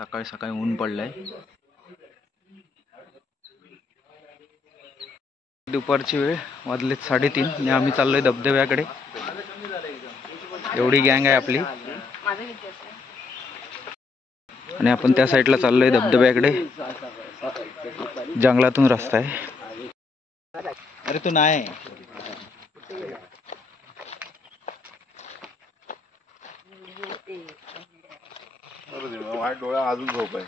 सकाळी सकाळी ऊन पडलंय। दुपारची वेळ, वाजलेत 3:30 आणि आम्ही चाललोय धबधब्याकडे। एवढी गँग आहे आपली आणि आपण त्या साईडला चाललोय धबधब्याकडे। जंगलातून रस्ता आहे। अरे तू नाही डोळा अजून झोप आहे।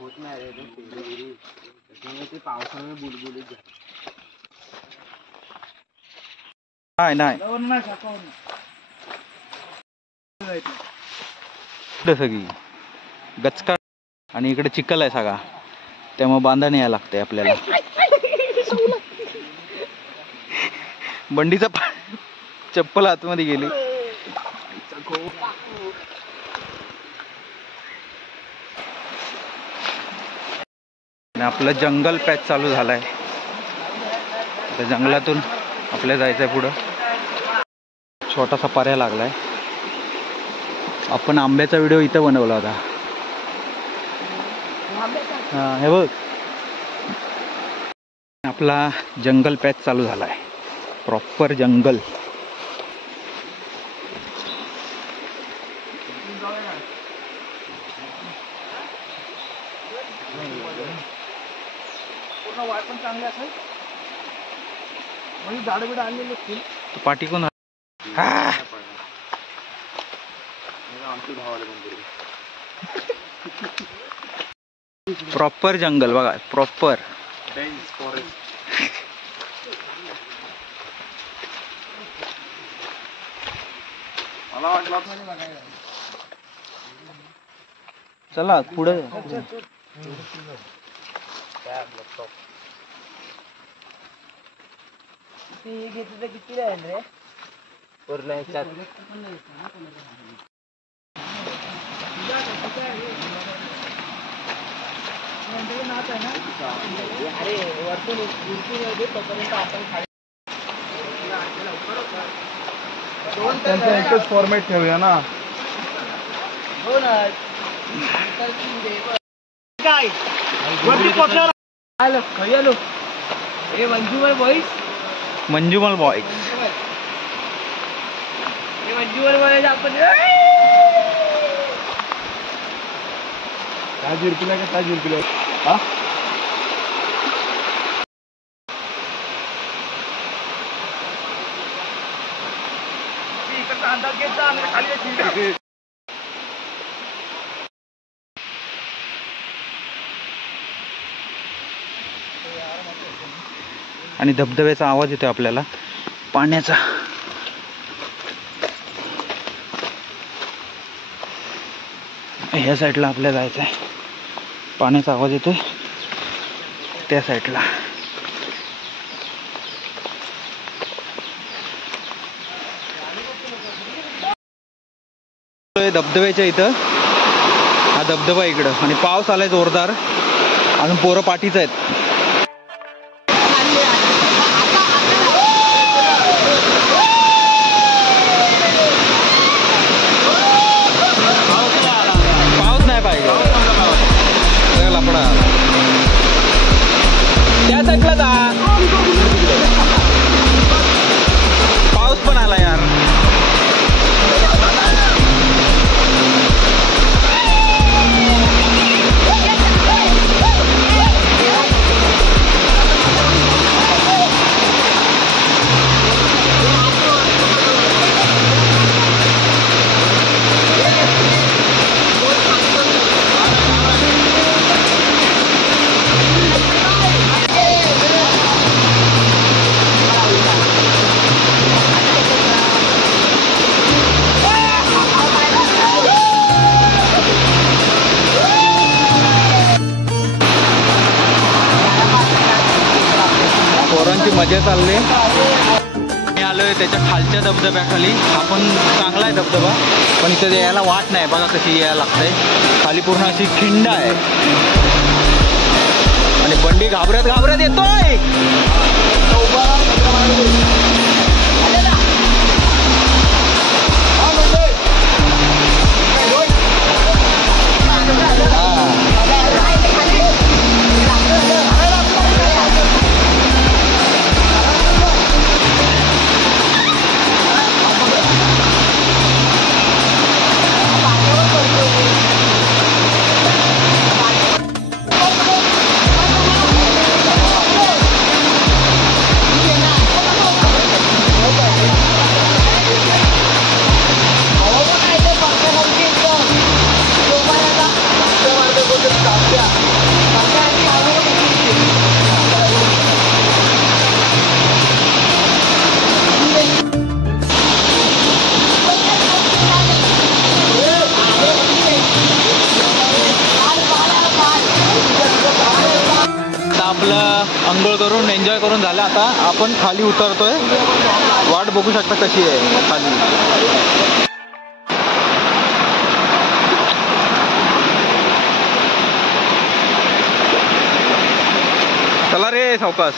होत नाही रे पावसामुळे बुलबुलीत नाही सगळी गचका आणि इकडे चिखल आहे सगळा, त्यामुळे बांधाने यायला लागतंय आपल्याला। बंडीचा चप्पल आतमध्ये गेली। आपलं जंगल पॅच चालू झालाय। त्या जंगलातून आपल्याला जायचंय पुढं। छोटासा पर्याय लागलाय। आपण आंब्याचा व्हिडिओ इथं बनवला होता। हे बघ, आपला जंगल पॅच चालू झालाय, प्रॉपर जंगल। पण चांगले असेल म्हणजे झाड बिड आणलेले असतील। पाठी कोण? प्रॉपर जंगल बघा, प्रॉपर डेन्स फॉरेस्ट। मला वाटलं चला पुढे। किती राहील रे पूर्ण ह्याच्यात? अरे वरतून तोपर्यंत आपण त्यांचा एकच फॉर्मॅट ठेवूया ना। हो ना, काय वरती पोहोचला। आलो आलो हे मंजुमल बॉईज, मंजुमल बॉईज, हे मंजुमल बॉईज। आपण काय झिरपिला का काय झिरपिला? हा इकडचा अंदाज घेत जा, खाली आणि धबधब्याचा आवाज येतो आपल्याला, पाण्याचा। ह्या साईडला आपल्याला जायचं आहे, पाण्याचा आवाज येतोय त्या साईडला। धबधब्याच्या इथं हा धबधबा इकडं, आणि पाऊस आलाय जोरदार, अजून पोरं पाठीच आहेत। त्या साईडला जा, पाऊस पण आला यार। मजा चालली। मी आलोय आलोय त्याच्या खालच्या धबधब्याखाली. हा पण चांगला आहे धबधबा, पण इथं यायला वाट नाही. बघा कशी यायला लागतंय. खाली पूर्ण अशी खिंड आहे आणि बंडी घाबरत घाबरत येतोय. आपलं अंघोळ करून एन्जॉय करून झालं. आता आपण खाली उतरतोय. वाट बघू शकता कशी आहे खाली. चला रे सावकाश.